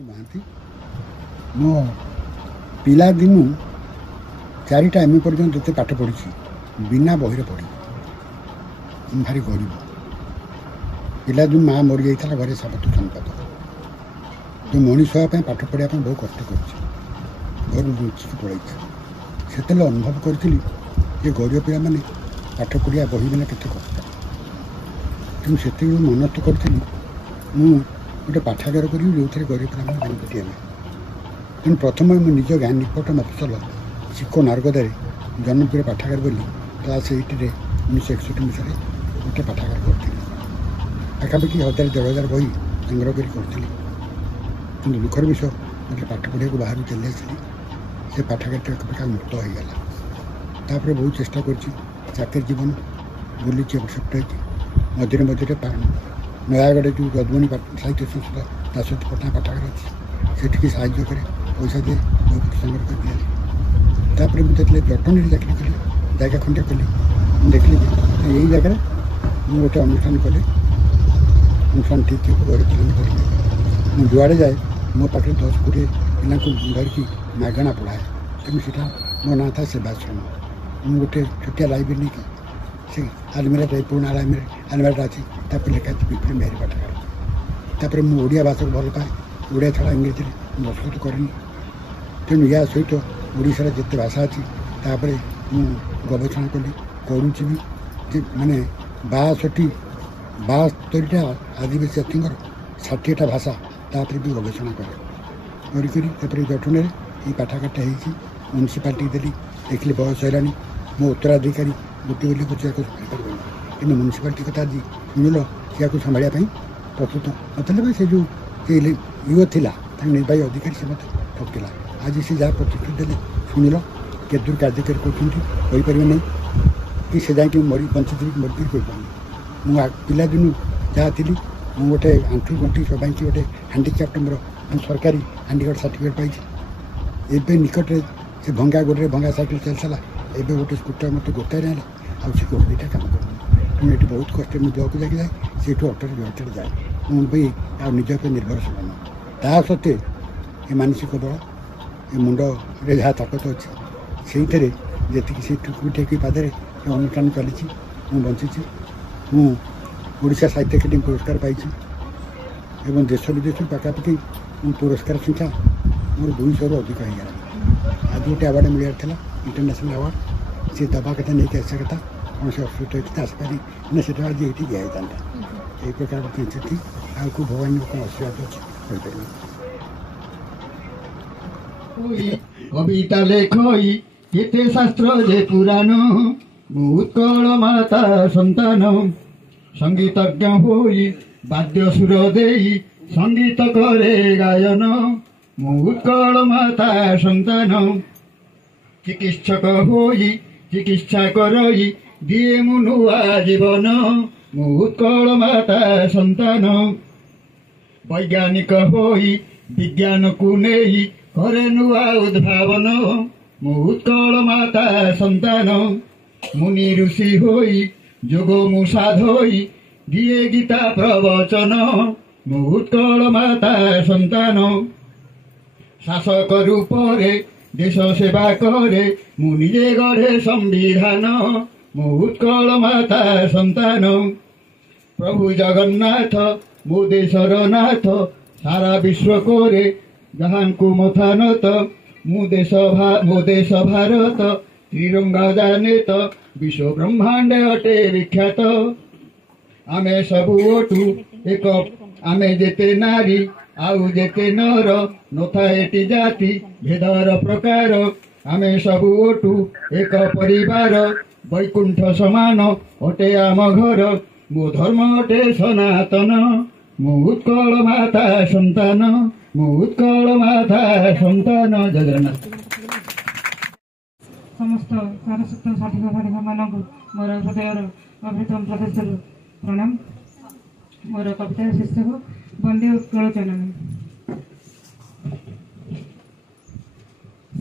महांती मो पिला दिनु 4टा एम ए पर्यटन जिते पाठ पढ़ी बिना बही पढ़ी भारी गरीब पिला दिन माँ मरी जाता घरे साबत संपद तो मनीष होगापी पाठ पढ़ाई बहुत कष्ट कर लुचिक पड़े से अनुभव करी गरीब पिला मैंने पाठ पढ़िया बही बिना के कष्ट तेणु से मनस्थ करी गोटे पाठागार करी जो थे गरीब पिला बेनिफिट हे तेणु प्रथम मुझे निज गाँ निकट मफसल सिको नारगदार जनप्रिय पाठागार बोली क्लास 8 1961 मसीह गोटे पाठागार करी पाखापाखि 1000-1500 बही संग्रह करी कि दुखर विषय मुझे पाठ पढ़ा बाहर चली आसली से पाठागार एक प्रकार मुक्त हो गला तापर बहुत चेष्टा कर जीवन बुली सप्ताह मझे मझे नयागढ़ जो गजमणी साहित्य संस्था दासवती पटना पाठागार अच्छी से साहय करे पैसा दिए बहुत संग्रह कर दिया तापर मुझे जटनी चाकरी कली जगह खंडे कली देखली यही जगह मुझे गोटे अनुष्ठान कले अनुष्ठान ठीक गरीब मुझे जुआड़े जाए मो पाखे 10-20 पिला धरिकी मागणा पढ़ाए तेणु से मो ना था सेवाश्रम मुझे गोटे छोटिया लाइब्रेरी की से आलमेरा टाइप पुराना आलमेरा अच्छी तापर लिखा विपिन मेहरी पाठागार तापर मुझे ओडिया भाषा को भल पाए ओडिया छड़ा इंग्रेजी दस्खत करनी तेणु या सहित ओडिशार जिते भाषा अच्छी तापर गवेषणा कली करुच्ची भी माने 72टा आदिवासी जाति 60टा भाषा तापर भी गवेषणा करी जटन ये पाठागारटा हो म्यूनिशिपालिटी देली देखिए बयस है मो उत्तराधिकारी गोटे बोली कुछ कि म्यूनिशिपालिटी कथा शुणिल या संभाया प्रस्तुत मतलब से जो युवा थिला निर्वाही अधिकारी से मत ठकला आज से जहाँ प्रतिश्रुति देले शुणिल के दूर कार्यकारी कर नहीं कि से जाकि मरी बंची मरी मुझे पिला दिन जहाँ थी मुझे गोटे आंठू गंठी सबाई गोटे हांडिक्याप्ट मोर सरकारी हांडिक्याप्ट सर्टिफिकेट पाई एवं निकट से भंगा गोटे भंगा साइकिल चल सारा एवं गोटे स्कूटर मत गोटे ना आगे गोटे 2टा काम कर ये बहुत कष्ट मुझे ब्लक जाके जाए से अटोरे व्यवस्था जाए मुझे आ निज पर निर्भरशील न ता सत्वे ये मानसिक बल ये मुंड जहाँ ताकत अच्छी से जी से ठेक पादे अनुष्ठान चली बंची मुझा साहित्य अकादेमी पुरस्कार पाई एवं देश विदेश पाखापाखि पुरस्कार संख्या मोर 200 अधिक होगा आज गोटे आवार्ड मिलर था इंटरनेशनल आवार्ड सी दबा कथा नहीं आसा कथा कौन से असुविधा होती आसपारी ना से आज ये दिखाता यही प्रकार थी आपको भगवान कौन असुविधा अच्छी कविता लेखई केते शास्त्र जे पुराण उत्कल माता संतान संगीतज्ञ होई वाद्य सुर देई संगीत करे गायन उत्कल माता संतान चिकित्सक होई चिकित्सा करई दिए मुनुआ जीवन उत्कल माता संतान वैज्ञानिक होई विज्ञान को नहीं करे नुआ उद्भावन उत्कल माता संतान मुनि ऋषि होई जोग मुसाधोई दिए गीता प्रवचन उत्कल माता संतान शासक रूपरे देश सेवा करे मुनिजे गढ़े संविधान उत्कल माता संतान प्रभु जगन्नाथ मो देशर नाथ सारा विश्व करे जहाँ को मथानत मो देश भारत त्रिरंगा जाने तो विश्व ब्रह्मांड अटे विख्यात आमे सबु ओटू एक आमे जेते नारी आउ जेते नर नथा एटी जाति भेदर प्रकार आमे सबु ओटू एक परिवार वैकुंठ समान अटे आम घर मो धर्म अटे सनातन मो उत्कल माता संतान मो उत्कल माता संतान। जय जगन्नाथ। समस्त सारस्वत साधिका साधिका मानक मोर हृदयर अभृतम प्रदेश प्रणाम। मोर कवितार शीर्षक वंदे उत्कल जननी।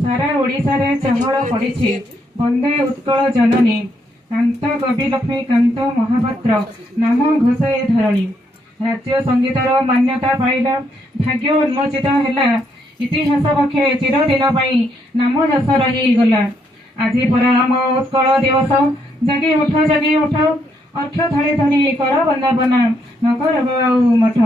सारा ओडिशा रे चहल पड़ी वंदे उत्कल जननी कांत कवि लक्ष्मीकांत महापात्र नाम घोषे धरणी राज्य संगीतर मान्यता पाइला भाग्य उन्मोचित है इतिहास पक्षे चिरदिन नाम जस रही गला आज परा आम उत्कल दिवस जागी उठ अर्घ्य धड़ी धड़ी कर बंदापना नगर मठ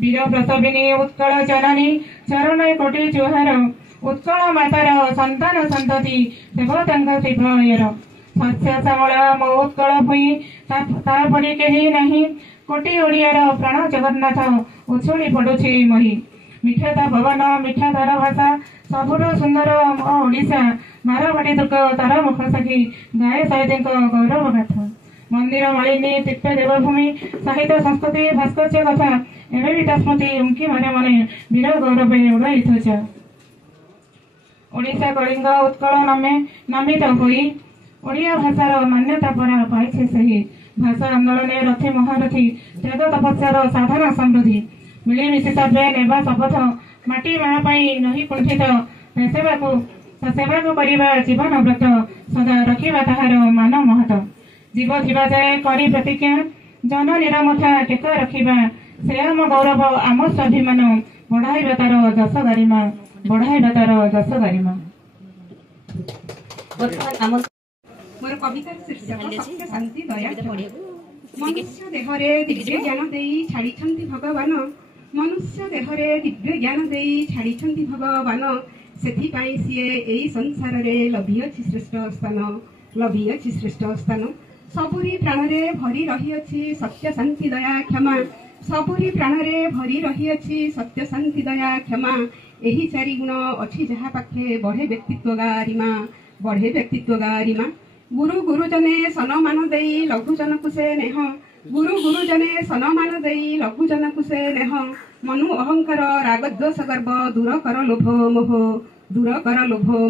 वीर प्रसविनी उत्कल जननी चरण कोटि जुहार उत्कल मातार संतान संतति देवता शिवयर शस्य श्यामला मो उत्कल भूई तापरी केही नहीं कोटि ओडियार प्राण जगन्नाथ उछुली पड़ुछि मही मिठाता भवन मिठातार भाषा सबुठ सुंदर मो ओडिशा मारवाड़ी दुर्ग तार मुख सखी गाए शहीद गौरव गाथा मंदिर मालिनी तीर्थ देवभूमि साहित्य संस्कृति भास्कर्य कथा एवं भी स्मृति उमकी मारे मने वीर गौरव उड़ाई थोच ओडिशा कलिंग उत्कल नामे नामित होई ओडिया भाषार मान्यता परा पाइछे सही भाषा आंदोलन रथी महारथी त्याग तपस्यार साधना समृद्धि मिलिमिशि सभ्य नेबा शपथ माटी माँ नहीं कुंठित सेवा करवा जीवन व्रत सदा रखा ताहार मान महत जीव थिबा जाए करी प्रतिज्ञा जन निरामथा टेक रखा से आम गौरव आम स्वाभिमान बढ़ाइबा तार जस गारिमा बढ़ाइबा तार जस गारिमा मोर कवितार शीर्षक सत्य शांति दया मनुष्य देहरे दिव्य ज्ञान देई छाड़िछंती भगवान मनुष्य देहरे दिव्य ज्ञान देई छाड़िछंती भगवान सेथिपाई सीए एई संसार रे लभिअछि श्रेष्ठ स्थान सबुरी प्राणरे भरी रहिअछि सत्य शांति दया क्षमा सबुरी प्राणरे भरी रहिअछि सत्य शांति दया क्षमा एही चारि गुण अछि जहा पाखे बढ़े व्यक्तित्व गारिमा गुरु गुरुजने सनमान देई लघुजन कुसे नेह गुरु गुरुजने सनमान देई लघुजन कुसे नेह मनु अहंकार रागद्वेष गर्व दूर कर लोभ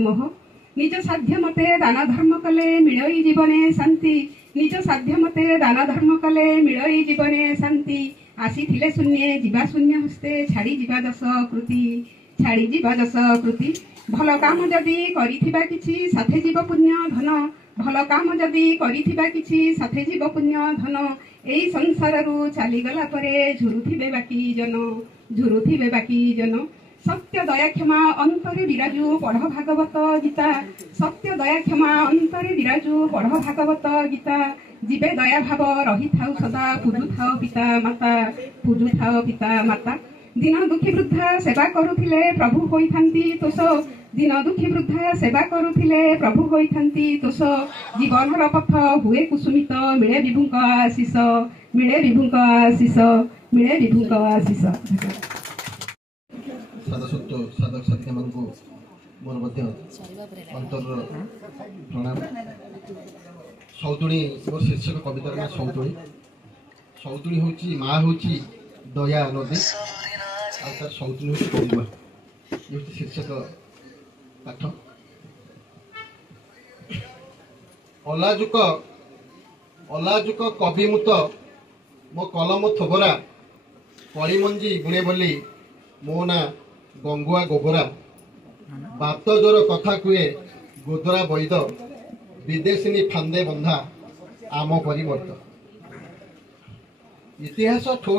मोह निज साध्य मते दान धर्म कले मिलई जीवने शांति निज साध्य मते दान धर्म कले मिलई जीवने शांति आसीथिले शून्य जीवा शून्य हस्ते छाड़ी जीवा दश कृति भल काम जदि करिथिबा किछि साथे जीव पुण्य धन भल काम जदि करिथिबा किछि साथे जीव पुण्य धन एई संसाररू चलीगला परे झुरुथिबे बाकी जन सत्य दया क्षमा अंतरे विराजु पढ़ भागवत गीता सत्य दया क्षमा अंतरे विराजु पढ़ भागवत गीता जीवे दया भाव रही थाउ सदा पूजुथाओ पिता माता दिन दुखी वृद्धा सेवा करुथिले प्रभु होइथांती तोष दिन दुखी वृद्धा सेवा करुथिले प्रभु होइथांती तोष जीवनर पथ हुए कुसुमित मिले विभुंक आशीष साधुसत्व साधक साथी मानक मोर मध्य अंतर प्रणाम सौतुणी मोर शीर्षक कवितार ना सौतुणी हूँ माँ हूँ दया नदी आर सौतुणी हूँ परिवार ये हूँ शीर्षक पाठ अलाजुक कविमुत मो कलम थोबरा कलिमंजी बुणे बोली मो ना गंगुआ गोबरा बात जोर कथा कुए गोदरा बैद विदेशिनी फांदे बंधा आम परिवर्त इतिहास ठो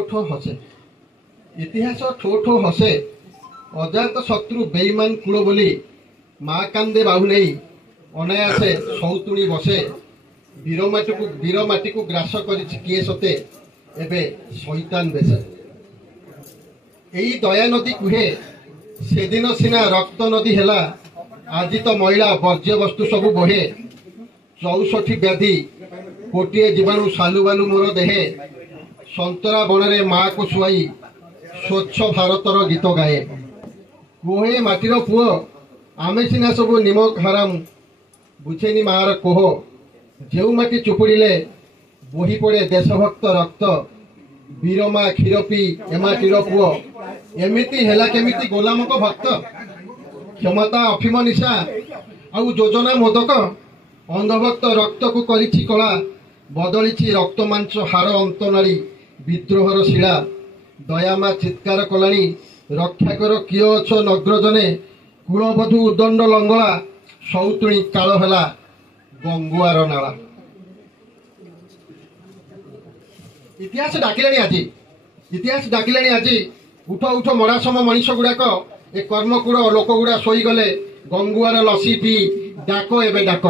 ठो हसे अजात शत्रु बेईमान कूल बोली माँ कांदे बाहु नहीं अनायासे सौतुणी बसे वीरमाटी को ग्रास कर किए सते एबे शैतान बेसे एई दया नदी कुहे से दिन सीना रक्त नदी हेला आज तो मैला वर्ज्य वस्तु सबु बहे 64 व्याधि कोटिए जीवाणु सालुबालु मोर देहे संतरा बणरे माँ को शुआई स्वच्छ भारतर गीत गाए कोहे माटीर पुओ आमे सीना सबु निमक हराम बुझेनी मार कोह जो माटी चुपुड़िले बोही पड़े देशभक्त रक्त वीरमा क्षीर पी एमाटीर पुओ एमिति हेला केमिति गोलामक भक्त क्षमता अफिम निशा आउ योजना मोदक अंधभक्त रक्त को करिछि कला बदलिछि रक्त मांस हार अंतनारी विद्रोहर शिला दयामा चित्कार कलानी रक्षा कर किए अछ नग्रजने कुलबधू उदंड लंगला सौतुणी काल हेला गंगुआर नाला ଇତିହାସ ଡାକିଲାଣି ଆଜି, ଇତିହାସ ଡାକିଲାଣି ଆଜି। ଉଠ ଉଠ ମରାସମ ମଣିଷ ଗୁଡାକ, ଏ କର୍ମକୂଳ ଲୋକ ଗୁଡା ଶୋଇଗଲେ, ଗଙ୍ଗୁଆର ଲସି ପିଇ ଡାକ ଏବେ ଡାକ।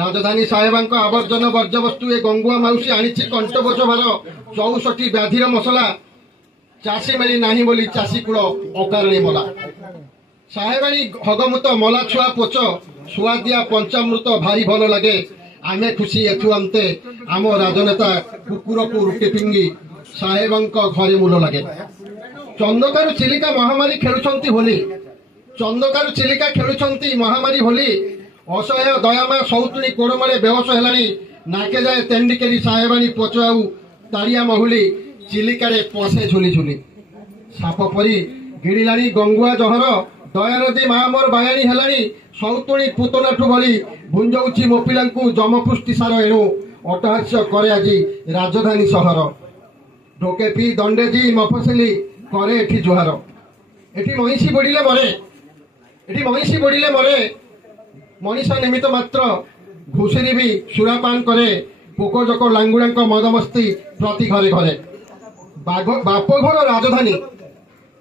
ରାଜଧାନୀ ସାହେବାଙ୍କ ଆବର୍ଜନ ବର୍ଜ୍ୟବସ୍ତୁ ଏ ଗଙ୍ଗୁଆ ମାଉସୀ ଆଣିଛି କଣ୍ଟବୋଝ ଭାର, 64 ବ୍ୟାଧିର ମସଲା। ଚାଷୀ ମିଳି ନାହିଁ ବୋଲି ଚାଷୀ କୂଳ ଅକାରଣୀ ମଲା। ସାହେବାଣୀ ହଗମୁତ ମଲା ଛୁଆ ପୋଚ, ସୁଆଦିଆ ପଞ୍ଚାମୃତ ଭାରି ଭଲ ଲାଗେ। ଆମେ ଖୁସି ଏଥୁ ଅନ୍ତେ, ଆମ ରାଜନେତା କୁକୁରକୁ ରୁଟି ଫିଙ୍ଗି ସାହେବଙ୍କ ଘରେ ମୂଲ ଲାଗେ। ଚନ୍ଦକାରୁ ଚିଲିକା ମହାମାରୀ ଖେଳୁଛନ୍ତି ହୋଲି, ଚନ୍ଦକାରୁ ଚିଲିକା ଖେଳୁଛନ୍ତି ମହାମାରୀ ହୋଲି। ଅସହାୟ ଦୟାମା ସୌତୁଣୀ କୋଡ଼ମାଳେ ବେହୋସ ହେଲାଣି, ନାକେ ଯାଏ ତେଣ୍ଡିକେରି ସାହେବାଣୀ ପୋଚ ଆଉ ତାଳିଆ ମହୁଲି, ଚିଲିକାରେ ପଶେ ଝୁଲି ଝୁଲି। ସାପ ପରି ଗିଳିଲାଣି ଗଙ୍ଗୁଆ ଜହର, ଦୟାନଦୀ ମା ମୋର ବାୟାଣୀ ହେଲାଣି। ସୌତୁଣୀ ପୁତନାଠୁ ଭଳି ଭୁଞ୍ଜଉଛି ମୋ ପିଲାଙ୍କୁ ଯମପୁଷ୍ଟି ସାର ଏଣୁ, ଅଟହାସ୍ୟ କରେ ଆଜି ରାଜଧାନୀ ସହର। ଢୋକେ ପି ଦଣ୍ଡେ ଜି ମଫସିଲି କରେ ଏଠି ଜୁହାର। ଏଠି ମଇଁଷି ବୋଡ଼ିଲେ ମରେ, ଏଠି ମଇଁଷି ବୋଡ଼ିଲେ ମରେ। ମଣିଷ ନିମିତ୍ତ ମାତ୍ର ଘୁଷୁରୀ ବି ସୁରାପାନ କରେ। ପୋକଜୋକ ଲାଙ୍ଗୁଡ଼ାଙ୍କ ମଦମସ୍ତି ପ୍ରତି ଘରେ ଘରେ। ବାପଘର ରାଜଧାନୀ,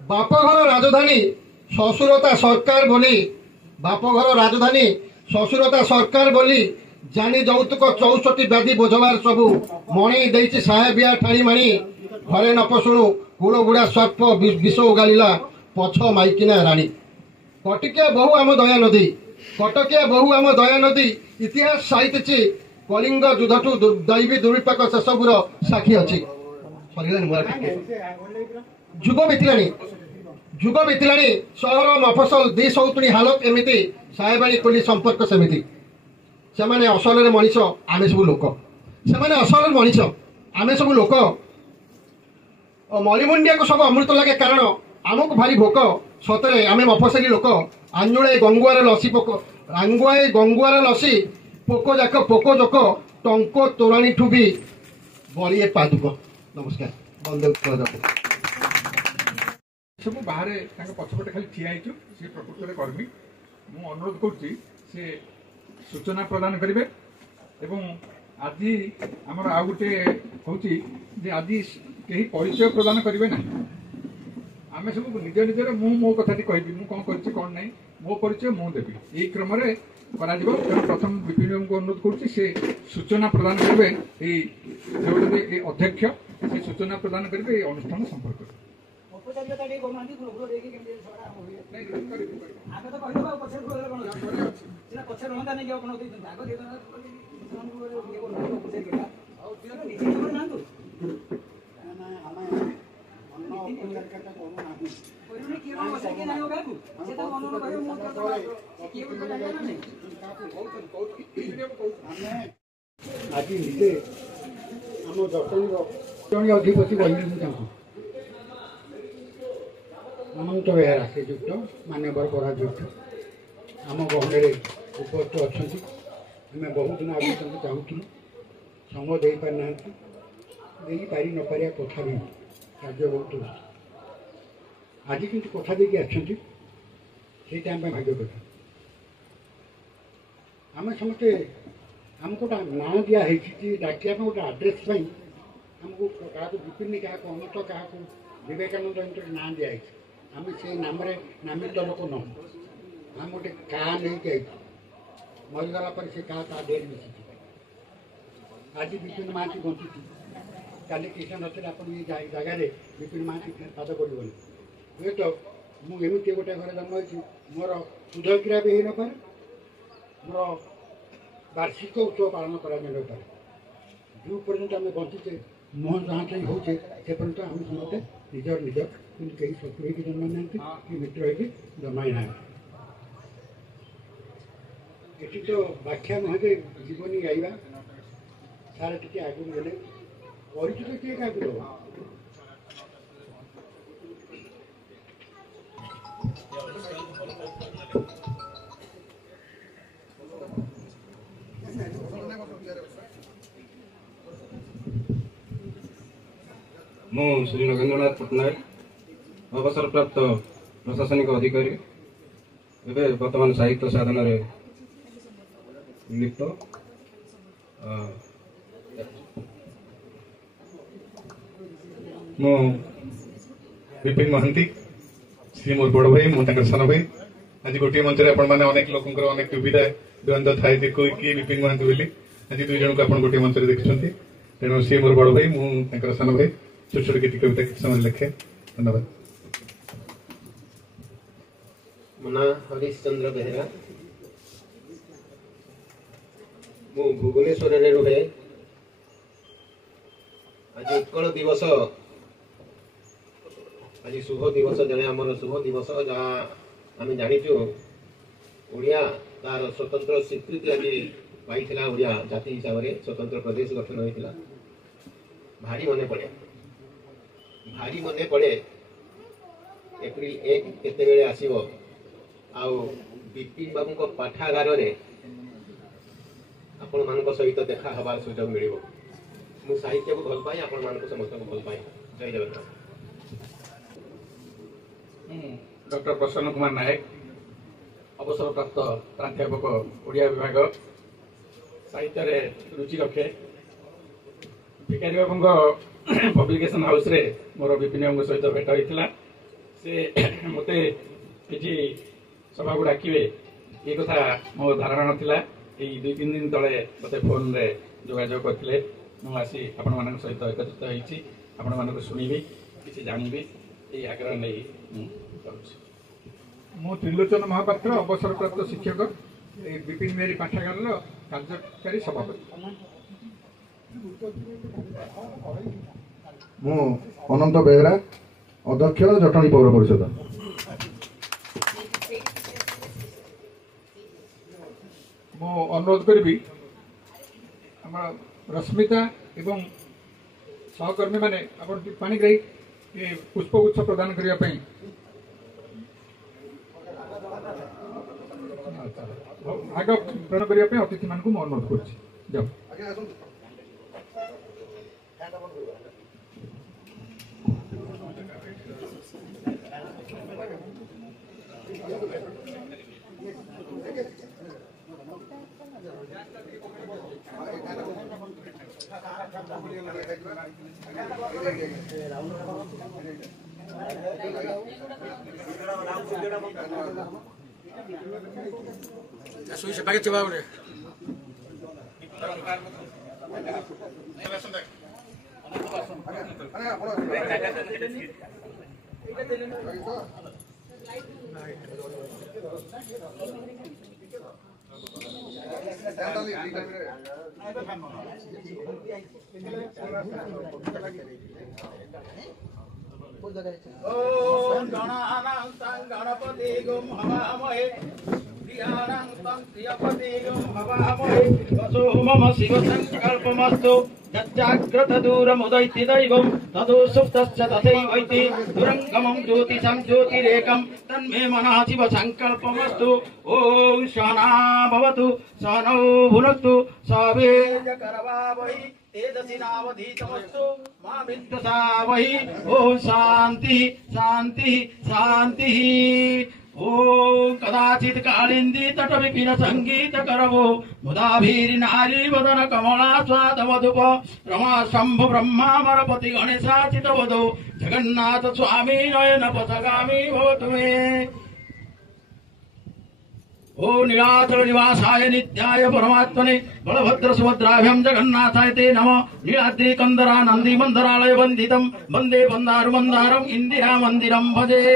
ବାପଘର ରାଜଧାନୀ ଶ୍ୱଶୁରତା ସରକାର ବୋଲି, ବାପଘର ରାଜଧାନୀ ଶ୍ୱଶୁରତା ସରକାର ବୋଲି ଜାଣି ଯୌତୁକ 64 ବ୍ୟାଧି ବୋଝବାର ସବୁ ମଣି ଦେଇଛି ସାହେବିଆ ଠାଣି ମାଣି। ଘରେ ନ ପଶୁଣୁ କୂଳ ବୁଡ଼ା ସର୍ପ ବିଷ ଉଗାଳିଲା ପଛ ମାଇକିନା ରାଣୀ। କଟିକିଆ ବହୁ ଆମ ଦୟା ନଦୀ, କଟକିଆ ବହୁ ଆମ ଦୟା ନଦୀ। ଇତିହାସ ସାଇତିଛି କଳିଙ୍ଗ ଯୁଦ୍ଧଠୁ ଦୈବୀ ଦୁର୍ବିପାକ ସେସବୁର ସାକ୍ଷୀ ଅଛି। ଯୁଗ ବିତିଲାଣି, ଯୁଗ ବିତିଲାଣି। ସହର ମଫସଲ ଦି ସୌତୁଣୀ ହାଲତ ଏମିତି, ସାହେବାଣୀ କୁଲି ସମ୍ପର୍କ ସେମିତି। ସେମାନେ ଅସଲରେ ମଣିଷ, ଆମେ ସବୁ ଲୋକ। ସେମାନେ ଅସଲରେ ମଣିଷ, ଆମେ ସବୁ ଲୋକ। ମଳିମୁଣ୍ଡିଆକୁ ସବୁ ଅମୃତ ଲାଗେ କାରଣ ଆମକୁ ଭାରି ଭୋକ। ସତରେ ଆମେ ମଫସଲି ଲୋକ। ଆଞ୍ଜୁଳାଏ ଗଙ୍ଗୁଆର ଲସି ପୋକ, ଆଙ୍ଗୁଆଏ ଗଙ୍ଗୁଆର ଲସି ପୋକ ଯାକ ପୋକ ଜୋକ, ଟଙ୍କ ତୋରାଣୀଠୁ ବି ବଳିଏ ପାଦୁକ। ନମସ୍କାର। ବନ୍ଦେ ଉତ୍କଳ ଯାକ ସବୁ ବାହାରେ ତାଙ୍କ ପଛପଟେ ଖାଲି ଠିଆ ହେଇଛୁ। ସେ ପ୍ରକୃତରେ କର୍ମୀ। ମୁଁ ଅନୁରୋଧ କରୁଛି ସେ ସୂଚନା ପ୍ରଦାନ କରିବେ। ଏବଂ ଆଜି ଆମର ଆଉ ଗୋଟେ ହେଉଛି ଯେ ଆଜି କେହି ପରିଚୟ ପ୍ରଦାନ କରିବେ ନାହିଁ। ଆମେ ସବୁ ନିଜ ନିଜର ମୁଁ ମୋ କଥାଟି କହିବି, ମୁଁ କ'ଣ କରିଛି କ'ଣ ନାହିଁ, ମୋ ପରିଚୟ ମୁଁ ଦେବି। ଏଇ କ୍ରମରେ କରାଯିବ। ତେଣୁ ପ୍ରଥମ ବିପିନ ବାବୁଙ୍କୁ ଅନୁରୋଧ କରୁଛି ସେ ସୂଚନା ପ୍ରଦାନ କରିବେ। ଏଇ ଯେଉଁଠି ଏ ଅଧ୍ୟକ୍ଷ ସେ ସୂଚନା ପ୍ରଦାନ କରିବେ ଏଇ ଅନୁଷ୍ଠାନ ସମ୍ପର୍କରେ। ଆଜି ନିଜେ ଆମ ଜଟଣୀର ଜଣେ ଅଧିପତି କହିଲେ ମୁଁ ତାଙ୍କୁ ଅନନ୍ତ ବେହେରା ଶ୍ରୀଯୁକ୍ତ ମାନ୍ୟବର ପରାଯୁକ୍ତ ଆମ ଗହଣରେ ଉପସ୍ଥିତ ଅଛନ୍ତି। ଆମେ ବହୁତ ଦିନ ଆଗରୁ ତାଙ୍କୁ ଚାହୁଁଥିଲୁ, ସମୟ ଦେଇପାରିନାହାନ୍ତି। ଦେଇପାରି ନପାରିବା କଥା ବି, କାର୍ଯ୍ୟ ବହୁତ ଆଜି କିନ୍ତୁ କଥା ଦେଇକି ଆସିଛନ୍ତି, ସେଇଟା ଆମ ପାଇଁ ଭାଗ୍ୟ କଥା। ଆମେ ସମସ୍ତେ ଆମକୁ ଗୋଟେ ନାଁ ଦିଆହେଇଛି ଯେ ଡାକିବା ପାଇଁ ଗୋଟେ ଆଡ୍ରେସ୍ ପାଇଁ ଆମକୁ କାହାକୁ ବିପିନ, କାହାକୁ ଅନନ୍ତ, କାହାକୁ ବିବେକାନନ୍ଦ ଏମିତି ଗୋଟେ ନାଁ ଦିଆହେଇଛି। ଆମେ ସେଇ ନାମରେ ନାମିତ ଲୋକ ନୁହଁ। ଆମେ ଗୋଟେ କାହା ନେଇକି ଯାଇଛୁ, ମରିଗଲା ପରେ ସେ କାହା ତା ଦେହରେ ମିଶିଛି। ଆଜି ବିପିନ ମହାନ୍ତି ବଞ୍ଚିଛି, କାଲି କୃଷ୍ଣ ନଥିଲେ ଆପଣ ଏ ଜାଗାରେ ବିପିନ ମହାନ୍ତି ପାଦ ପଡ଼ିବନି। ହୁଏତ ମୁଁ ଏମିତି ଗୋଟେ ଘରେ ଜନ୍ମ ହେଇଛି, ମୋର ସୁଧକ୍ରିୟା ବି ହେଇନପାରେ, ମୋର ବାର୍ଷିକ ଉତ୍ସବ ପାଳନ କରାଯାଇନପାରେ। ଯେଉଁ ପର୍ଯ୍ୟନ୍ତ ଆମେ ବଞ୍ଚିଛେ, ମୁହଁ ଚାହାଁ ହେଉଛେ, ସେ ପର୍ଯ୍ୟନ୍ତ ଆମେ ସମସ୍ତେ ନିଜର ନିଜ, କିନ୍ତୁ କେହି ଶତ୍ରୁ ହେଇକି ଜନ୍ମ ନାହାନ୍ତି, କି ମିତ୍ର ହେଇକି ଜନ୍ମ ହେଇନାହାନ୍ତି। ଏଠି ତ ବ୍ୟାଖ୍ୟା ନୁହେଁ ଯେ ଜୀବନୀ ଗାଇବା, ସାର ଟିକେ ଆଗକୁ ଗଲେ ପରିଚିତ କିଏ କାହାକୁ ଦେବ? ମୁଁ ଶ୍ରୀ ନଗେନ୍ଦ୍ରନାଥ ପଟ୍ଟନାୟକ, ଅବସରପ୍ରାପ୍ତ ପ୍ରଶାସନିକ ଅଧିକାରୀ। ଏବେ ବର୍ତ୍ତମାନ ସାହିତ୍ୟ ସାଧନାରେ ଲିପ୍ତ। मु विपिन महांती सी मोर बड़ भाई मुझे सान भाई आज गोटे मंच में आपण अनेक लोक अनेक दुविधा द्वंद्व थाए किए विपिन महांती बोली आज दुई जन को आप गोटे मंच में देखुं तेणु सी मोर बड़ भाई मुझे सान भाई छोट छोट गीत कविता किसी समय लिखे धन्यवाद। मना हरिश्चंद्र बेहरा मु भुवनेश्वर रुहे आज उत्कल दिवस आज शुभ दिवस जड़े आम शुभ दिवस जहाँ आम जाचु ओडिया तार स्वतंत्र स्वीकृति आज पाई ओडिया जाति हिसाब से स्वतंत्र प्रदेश गठन होता भारी मन पड़े एप्रिल 1 केते आसो आउ विपिन बाबू पाठागार आपण मान सहित देखा हबार सुजोग मिल मु साहित्य को भल पाए आपण मान समस्त को भल पाए। जय जगन्नाथ। डॉक्टर प्रसन्न कुमार नायक अवसर प्राप्त प्राध्यापक ओडिया विभाग साहित्य रे रुचि रखे भिकारी बाबू पब्लिकेशन हाउस रे मोर विपिन बाबू सहित भेट होता से मते किसी सभा को डाकिबे ये कथा मो धारणा नाला यही 2-3 दिन तले मते फोन रे जोगाजोग करथिले मुझे आपण मान सहित एकत्रित होती आपण मान शुणिबी किसी जानबी ये आग्रह नहीं मु त्रिलोचन महापात्र अवसर प्राप्त शिक्षक विपिन मेरी पाठागार कार्यकारी सभापति मु अनंत बेहरा अध्यक्ष जटणी पौर परिषद। मु अनुरोध करी आम रश्मिता एवं सहकर्मी मैंने पाणिग्राही पुष्पगुच्छ प्रदान करने भाग प्रदान करने अतिथि मान को अनुरोध कर ओम गणपति गुम हवामहे प्रियाणां तं प्रियपति गुम हवामहे वसो मम शिव संकल्पमस्तु यच्चाग्रत दूरमुदैति दैवं तदो सुप्तस्य तथैवैति दुरङ्गमं ज्योतिषं ज्योतिरेकं तन्मे मनः शिव संकल्पमस्तु। ओम सहना भवतु सहनौ भुनक्तु सवे करवावहि तेजसि नावधीतमस्तु मा विद्वसावहि। ओम शांति शांति शांति। ओम कदाचित् कालिंदी तट विपिन संगीत करवो मुदाभीर नारी वदन कमला स्वाद वधुप रमा शंभु ब्रह्मामरपति गणेशाचित वधो जगन्नाथ स्वामी नयन पथगामी भवतु मे। ओ नीलाचल निवासाय नित्याय परमात्मने बलभद्र सुभद्राभ्यां जगन्नाथाय ते नमः। नीलाद्रि कंदरा नंदी मंदरालय वंदितम वंदे वंदारु मंदारम इंदिरा मंदिरम भजे।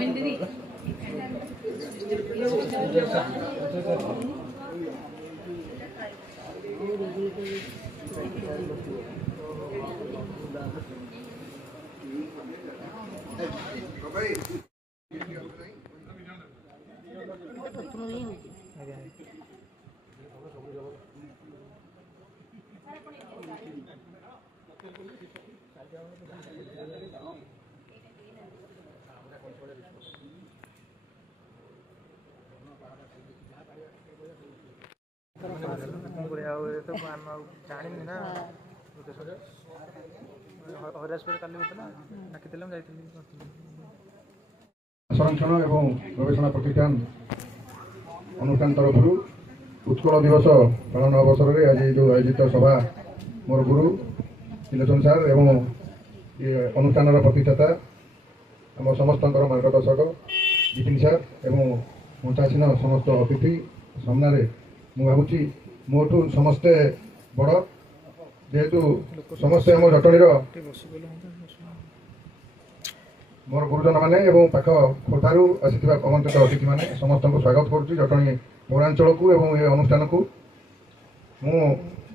दीदी ଜାଣିନି ନା ହରାସପେଟ କାଲି ହେଉଥିଲା ଡାକିଥିଲେ ମୁଁ ଯାଇଥିଲି। ସଂରକ୍ଷଣ ଏବଂ ଗବେଷଣା ପ୍ରତିଷ୍ଠାନ ଅନୁଷ୍ଠାନ ତରଫରୁ ଉତ୍କଳ ଦିବସ ପାଳନ ଅବସରରେ ଆଜି ଯେଉଁ ଆୟୋଜିତ ସଭା ମୋର ଗୁରୁ ତ୍ରିଲୋଚନ ସାର୍ ଏବଂ ଏ ଅନୁଷ୍ଠାନର ପ୍ରତିଷ୍ଠାତା ଆମ ସମସ୍ତଙ୍କର ମାର୍ଗଦର୍ଶକ ବିପିନ ସାର୍ ଏବଂ ମଞ୍ଚାସୀନ ସମସ୍ତ ଅତିଥି ସାମ୍ନାରେ ମୁଁ ଭାବୁଛି ମୋଠୁ ସମସ୍ତେ ବଡ଼, ଯେହେତୁ ସମସ୍ତେ ଆମ ଜଟଣୀର ମୋର ଗୁରୁଜନମାନେ ଏବଂ ପାଖ ଖୋର୍ଦ୍ଧାରୁ ଆସିଥିବା ଆମନ୍ତ୍ରିତ ଅତିଥିମାନେ ସମସ୍ତଙ୍କୁ ସ୍ୱାଗତ କରୁଛି ଜଟଣୀ ପୌରାଞ୍ଚଳକୁ ଏବଂ ଏ ଅନୁଷ୍ଠାନକୁ। ମୁଁ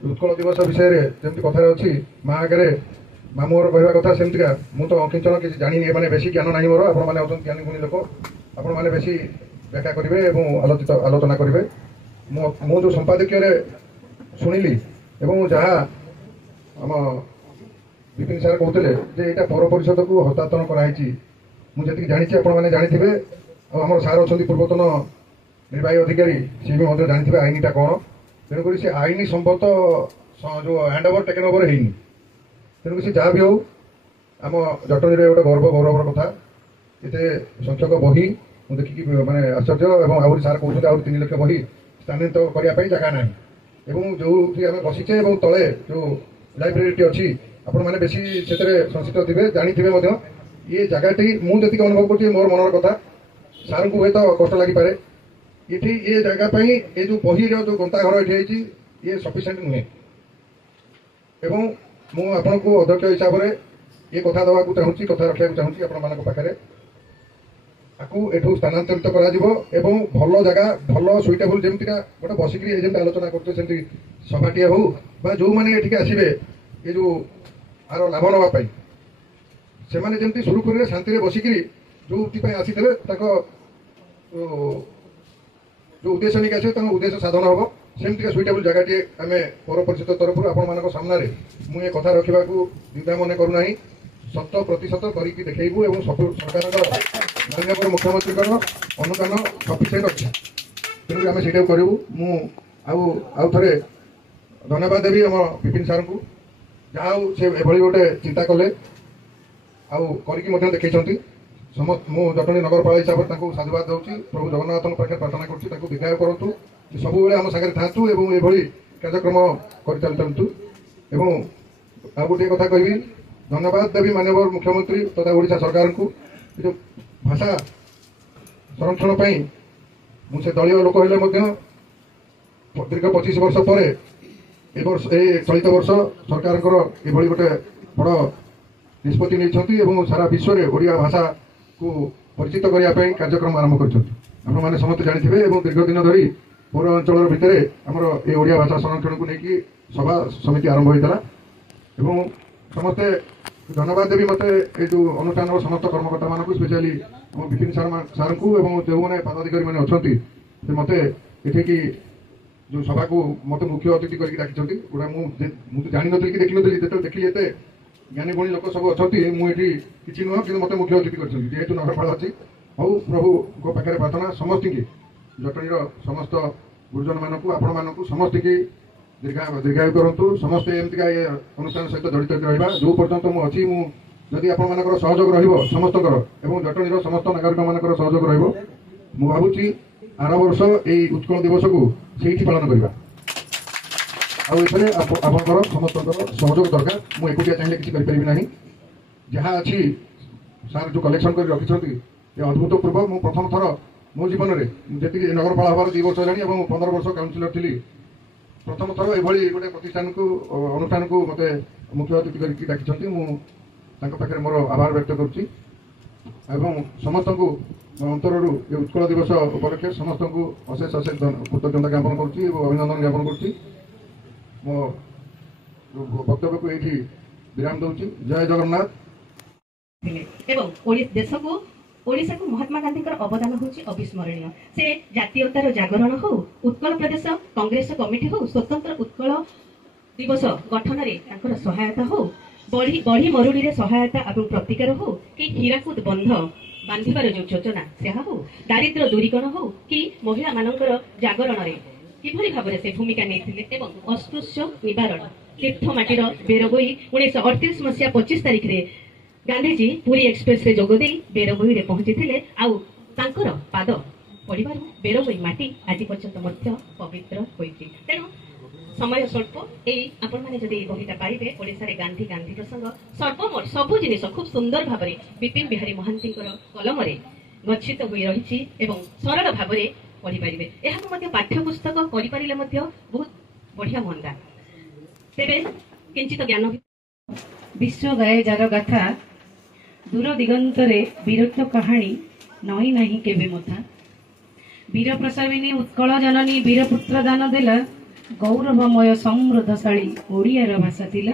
ଉତ୍କଳ ଦିବସ ବିଷୟରେ ଯେମିତି କଥାରେ ଅଛି ମା ଆଗରେ ମାମୁଁଘର କହିବା କଥା, ସେମିତିକା ମୁଁ ତ ଅକିଞ୍ଚନ କିଛି ଜାଣିନି, ଏମାନେ ବେଶୀ ଜ୍ଞାନ ନାହିଁ ମୋର, ଆପଣମାନେ ହେଉଛନ୍ତି ଜ୍ଞାନୀ ଗୁଣୀ ଲୋକ, ଆପଣମାନେ ବେଶୀ ବ୍ୟାଖ୍ୟା କରିବେ ଏବଂ ଆଲୋଚନା କରିବେ। ମୁଁ ଯେଉଁ ସମ୍ପାଦକୀୟରେ ଶୁଣିଲି ଏବଂ ଯାହା ଆମ ବିପିନ ସାର୍ କହୁଥିଲେ ଯେ ଏଇଟା ପୌର ପରିଷଦକୁ ହସ୍ତାନ୍ତର କରାହେଇଛି, ମୁଁ ଯେତିକି ଜାଣିଛି ଆପଣମାନେ ଜାଣିଥିବେ, ଆଉ ଆମର ସାର୍ ଅଛନ୍ତି ପୂର୍ବତନ ନିର୍ବାହୀ ଅଧିକାରୀ, ସିଏ ବି ମଧ୍ୟ ଜାଣିଥିବେ ଆଇନଟା କ'ଣ। ତେଣୁକରି ସେ ଆଇନ ସମ୍ମତ ଯେଉଁ ହ୍ୟାଣ୍ଡ ଓଭର ଟେକେନ୍ ଓଭର ହେଇନି। ତେଣୁକରି ସେ ଯାହା ବି ହଉ ଆମ ଜଟଣୀରେ ଗୋଟେ ଗୌରବର କଥା। ଏତେ ସଂଖ୍ୟକ ବହି ମୁଁ ଦେଖିକି ମାନେ ଆଶ୍ଚର୍ଯ୍ୟ, ଏବଂ ଆହୁରି ସାର୍ କହୁଛନ୍ତି ଆହୁରି 3 ଲକ୍ଷ ବହି ସ୍ଥାନାନ୍ତର କରିବା ପାଇଁ ଜାଗା ନାହିଁ। ଏବଂ ଯେଉଁଠି ଆମେ ବସିଛେ ଏବଂ ତଳେ ଯେଉଁ ଲାଇବ୍ରେରୀଟି ଅଛି, ଆପଣମାନେ ବେଶୀ ସେଥିରେ ସଂଶ୍ଳିଷ୍ଟ ଥିବେ, ଜାଣିଥିବେ ମଧ୍ୟ। ଇଏ ଜାଗାଟି ମୁଁ ଯେତିକି ଅନୁଭବ କରୁଛି ମୋର ମନର କଥା, ସାର୍ଙ୍କୁ ହୁଏତ କଷ୍ଟ ଲାଗିପାରେ। ଏଠି ଏ ଜାଗା ପାଇଁ ଏ ଯେଉଁ ବହିର ଯେଉଁ ଗନ୍ତାଘର ଏଠି ହେଇଛି ଇଏ ସଫିସିଏଣ୍ଟ ନୁହେଁ। ଏବଂ ମୁଁ ଆପଣଙ୍କୁ ଅଧ୍ୟକ୍ଷ ହିସାବରେ ଏ କଥା ଦେବାକୁ ଚାହୁଁଛି, କଥା ରଖିବାକୁ ଚାହୁଁଛି ଆପଣମାନଙ୍କ ପାଖରେ। ଆକୁ ଏଠୁ ସ୍ଥାନାନ୍ତରିତ କରାଯିବ ଏବଂ ଭଲ ଜାଗା, ଭଲ ସୁଇଟେବୁଲ, ଯେମିତିକା ଗୋଟେ ବସିକିରି ଯେମିତି ଆଲୋଚନା କରୁଛେ ସେମିତି ସଭାଟିଏ ହଉ, ବା ଯେଉଁମାନେ ଏଠିକି ଆସିବେ ଏ ଯେଉଁ ଆର ଲାଭ ନେବା ପାଇଁ, ସେମାନେ ଯେମିତି ସୁରୁଖୁରୁରେ ଶାନ୍ତିରେ ବସିକିରି ଯେଉଁଥିପାଇଁ ଆସିଥିବେ ତାଙ୍କ ଯେଉଁ ଉଦ୍ଦେଶ୍ୟ ନେଇକି ଆସିବେ ତାଙ୍କ ଉଦ୍ଦେଶ୍ୟ ସାଧନ ହେବ, ସେମିତିକା ସୁଇଟେବୁଲ ଜାଗାଟିଏ ଆମେ ପୌର ପରିଷଦ ତରଫରୁ ଆପଣମାନଙ୍କ ସାମ୍ନାରେ ମୁଁ ଏ କଥା ରଖିବାକୁ ଦ୍ୱିଧା ମନେ କରୁନାହିଁ, 100% କରିକି ଦେଖେଇବୁ। ଏବଂ ସରକାରଙ୍କର ମାନ୍ୟବର ମୁଖ୍ୟମନ୍ତ୍ରୀଙ୍କର ଅନୁଦାନ ସଫିସିଏଣ୍ଟ ଅଛି, ତେଣୁକରି ଆମେ ସେଇଟାକୁ କରିବୁ। ମୁଁ ଆଉ ଥରେ ଧନ୍ୟବାଦ ଦେବି ଆମ ବିପିନ ସାର୍ଙ୍କୁ, ଯାହା ହଉ ସେ ଏଭଳି ଗୋଟେ ଚିନ୍ତା କଲେ ଆଉ କରିକି ମଧ୍ୟ ଦେଖେଇଛନ୍ତି। ମୁଁ ଜଟଣୀ ନଗରପାଳ ହିସାବରେ ତାଙ୍କୁ ସାଧୁବାଦ ଦେଉଛି, ପ୍ରଭୁ ଜଗନ୍ନାଥଙ୍କ ପାଖରେ ପ୍ରାର୍ଥନା କରୁଛି ତାଙ୍କୁ ବିଦାୟ କରନ୍ତୁ, ସେ ସବୁବେଳେ ଆମ ସାଙ୍ଗରେ ଥାଆନ୍ତୁ ଏବଂ ଏଭଳି କାର୍ଯ୍ୟକ୍ରମ କରିଚାଲିଥାନ୍ତୁ। ଏବଂ ଆଉ ଗୋଟିଏ କଥା କହିବି, ଧନ୍ୟବାଦ ଦେବି ମାନ୍ୟବର ମୁଖ୍ୟମନ୍ତ୍ରୀ ତଥା ଓଡ଼ିଶା ସରକାରଙ୍କୁ। ଏ ଯେଉଁ ଭାଷା ସଂରକ୍ଷଣ ପାଇଁ ମୁଁ ସେ ଦଳୀୟ ଲୋକ ହେଲେ ମଧ୍ୟ ଦୀର୍ଘ 25 ବର୍ଷ ପରେ ଏ ଚଳିତ ବର୍ଷ ସରକାରଙ୍କର ଏଭଳି ଗୋଟେ ବଡ଼ ନିଷ୍ପତ୍ତି ନେଇଛନ୍ତି ଏବଂ ସାରା ବିଶ୍ୱରେ ଓଡ଼ିଆ ଭାଷାକୁ ପରିଚିତ କରିବା ପାଇଁ କାର୍ଯ୍ୟକ୍ରମ ଆରମ୍ଭ କରିଛନ୍ତି। ଆପଣମାନେ ସମସ୍ତେ ଜାଣିଥିବେ ଏବଂ ଦୀର୍ଘ ଦିନ ଧରି ପୌର ଅଞ୍ଚଳ ଭିତରେ ଆମର ଏ ଓଡ଼ିଆ ଭାଷା ସଂରକ୍ଷଣକୁ ନେଇକି ସଭା ସମିତି ଆରମ୍ଭ ହୋଇଥିଲା। ଏବଂ ସମସ୍ତେ ଧନ୍ୟବାଦ ଦେବି ମୋତେ ଏ ଯେଉଁ ଅନୁଷ୍ଠାନର ସମସ୍ତ କର୍ମକର୍ତ୍ତାମାନଙ୍କୁ, ସ୍ପେଶିଆଲି ଆମ ବିପିନ ସାର୍ଙ୍କୁ ଏବଂ ଯେଉଁମାନେ ପଦାଧିକାରୀମାନେ ଅଛନ୍ତି, ସେ ମୋତେ ଏଠିକି ଯେଉଁ ସଭାକୁ ମୋତେ ମୁଖ୍ୟ ଅତିଥି କରିକି ଡାକିଛନ୍ତି। ଗୋଟା ମୁଁ ତ ଜାଣିନଥିଲି କି ଦେଖିନଥିଲି, ଯେତେବେଳେ ଦେଖିଲି ଏତେ ଜ୍ଞାନୀ ଗୁଣୀ ଲୋକ ସବୁ ଅଛନ୍ତି, ମୁଁ ଏଠି କିଛି ନୁହଁ କିନ୍ତୁ ମୋତେ ମୁଖ୍ୟ ଅତିଥି କରିଛନ୍ତି। ଯେହେତୁ ନଗରପାଳ ଅଛି, ହଉ ପ୍ରଭୁଙ୍କ ପାଖରେ ପ୍ରାର୍ଥନା ସମସ୍ତଙ୍କୁ, ଜଟଣୀର ସମସ୍ତ ଗୁରୁଜନମାନଙ୍କୁ, ଆପଣମାନଙ୍କୁ ସମସ୍ତଙ୍କୁ ଦୀର୍ଘାୟୁ କରନ୍ତୁ। ସମସ୍ତେ ଏମିତିକା ଏ ଅନୁଷ୍ଠାନ ସହିତ ଜଡ଼ିତ ରହିବା। ଯେଉଁ ପର୍ଯ୍ୟନ୍ତ ମୁଁ ଅଛି, ମୁଁ ଯଦି ଆପଣମାନଙ୍କର ସହଯୋଗ ରହିବ ସମସ୍ତଙ୍କର ଏବଂ ଜଟଣୀର ସମସ୍ତ ନାଗରିକମାନଙ୍କର ସହଯୋଗ ରହିବ, ମୁଁ ଭାବୁଛି ଆର ବର୍ଷ ଏଇ ଉତ୍କଳ ଦିବସକୁ ସେଇଠି ପାଳନ କରିବା। ଆଉ ଏଥିରେ ଆପଣଙ୍କର ସମସ୍ତଙ୍କର ସହଯୋଗ ଦରକାର। ମୁଁ ଏକୁଟିଆ ଚାହିଁଲେ କିଛି କରିପାରିବି ନାହିଁ। ଯାହା ଅଛି ସାର୍ ଯେଉଁ କଲେକ୍ସନ କରି ରଖିଛନ୍ତି ଏ ଅଦ୍ଭୁତପୂର୍ବ। ମୁଁ ପ୍ରଥମ ଥର ମୋ ଜୀବନରେ ଯେତିକି ନଗରପାଳ ହେବାର 2 ବର୍ଷ ହେଲାଣି ଏବଂ 15 ବର୍ଷ କାଉନସିଲର ଥିଲି, ପ୍ରଥମ ଥର ଏଭଳି ଗୋଟେ ପ୍ରତିଷ୍ଠାନକୁ ଅନୁଷ୍ଠାନକୁ ମୋତେ ମୁଖ୍ୟ ଅତିଥି କରିକି ଡାକିଛନ୍ତି। ମୁଁ ତାଙ୍କ ପାଖରେ ମୋର ଆଭାର ବ୍ୟକ୍ତ କରୁଛି ଏବଂ ସମସ୍ତଙ୍କୁ ଅନ୍ତରରୁ ଏ ଉତ୍କଳ ଦିବସ ଉପଲକ୍ଷେ ସମସ୍ତଙ୍କୁ ଅଶେଷ ଅଶେଷ କୃତଜ୍ଞତା ଜ୍ଞାପନ କରୁଛି ଏବଂ ଅଭିନନ୍ଦନ ଜ୍ଞାପନ କରୁଛି। ମୋ ବକ୍ତବ୍ୟକୁ ଏଇଠି ବିରାମ ଦେଉଛି। ଜୟ ଜଗନ୍ନାଥ। ଏବଂ ଦେଶକୁ ଓଡ଼ିଶାକୁ ମହାତ୍ମା ଗାନ୍ଧୀଙ୍କର ଅବଦାନ ହେଉଛି ଅବିସ୍ମରଣୀୟ। ସେ ଜାତୀୟତାର ଜାଗରଣ ହଉ, ଉତ୍କଳ ପ୍ରଦେଶ କଂଗ୍ରେସ କମିଟି ହଉ, ସ୍ୱତନ୍ତ୍ର ଉତ୍କଳ ଦିବସ ଗଠନରେ ତାଙ୍କର ସହାୟତା ହଉ, ବଢି ମରୁଡ଼ିରେ ସହାୟତା ଏବଂ ପ୍ରତିକାର ହଉ, କି ହୀରାକୁଦ ବନ୍ଧ ବାନ୍ଧିବାର ଯୋଉ ଯୋଜନା ସେହା ହଉ, ଦାରିଦ୍ର୍ୟ ଦୂରୀକରଣ ହଉ, କି ମହିଳା ମାନଙ୍କର ଜାଗରଣରେ କିଭଳି ଭାବରେ ସେ ଭୂମିକା ନେଇଥିଲେ ଏବଂ ଅସ୍ପୃଶ୍ୟ ନିବାରଣ, ତୀର୍ଥ ମାଟିର ବେରଗୋଇ 1938 ମସିହା 25 ତାରିଖରେ ଗାନ୍ଧୀଜୀ ପୁରୀ ଏକ୍ସପ୍ରେସରେ ଯୋଗଦେଇ ବେରଗୋଇରେ ପହଞ୍ଚିଥିଲେ। ଆଉ ତାଙ୍କର ପାଦ ପଡ଼ିବାରୁ ବେରଗୋଇ ମାଟି ଆଜି ପର୍ଯ୍ୟନ୍ତ ମଧ୍ୟ ପବିତ୍ର ହୋଇଛି। ତେଣୁ ସମୟ ସ୍ୱଳ୍ପ, ଏଇ ଆପଣମାନେ ଯଦି ଏହି ବହିଟା ପାଇବେ, ଓଡ଼ିଶାରେ ଗାନ୍ଧୀ ପ୍ରସଙ୍ଗ ସବୁ ଜିନିଷ ଖୁବ୍ ସୁନ୍ଦର ଭାବରେ ବିପିନ ବିହାରୀ ମହାନ୍ତିଙ୍କର କଲମରେ ଗଚ୍ଛିତ ହୋଇ ରହିଛି ଏବଂ ସରଳ ଭାବରେ ପଢ଼ିପାରିବେ। ଏହାକୁ ମଧ୍ୟ ପାଠ୍ୟପୁସ୍ତକ କରିପାରିଲେ ମଧ୍ୟ ବହୁତ ବଢ଼ିଆ ହୁଅନ୍ତା। ତେବେ କିଞ୍ଚିତ ଜ୍ଞାନ ବିଶ୍ୱ ଗାଏ ଯାର ଗାଥା, ଦୂର ଦିଗନ୍ତରେ ବୀରତ୍ୱ କାହାଣୀ, ନଈ ନାହିଁ କେବେ ମଥା। ବୀର ପ୍ରସବିନୀ ଉତ୍କଳ ଜନନୀ ବୀରପୁତ୍ର ଦାନ ଦେଲା, ଗୌରବମୟ ସମୃଦ୍ଧଶାଳୀ ଓଡ଼ିଆର ଭାଷା ଥିଲା।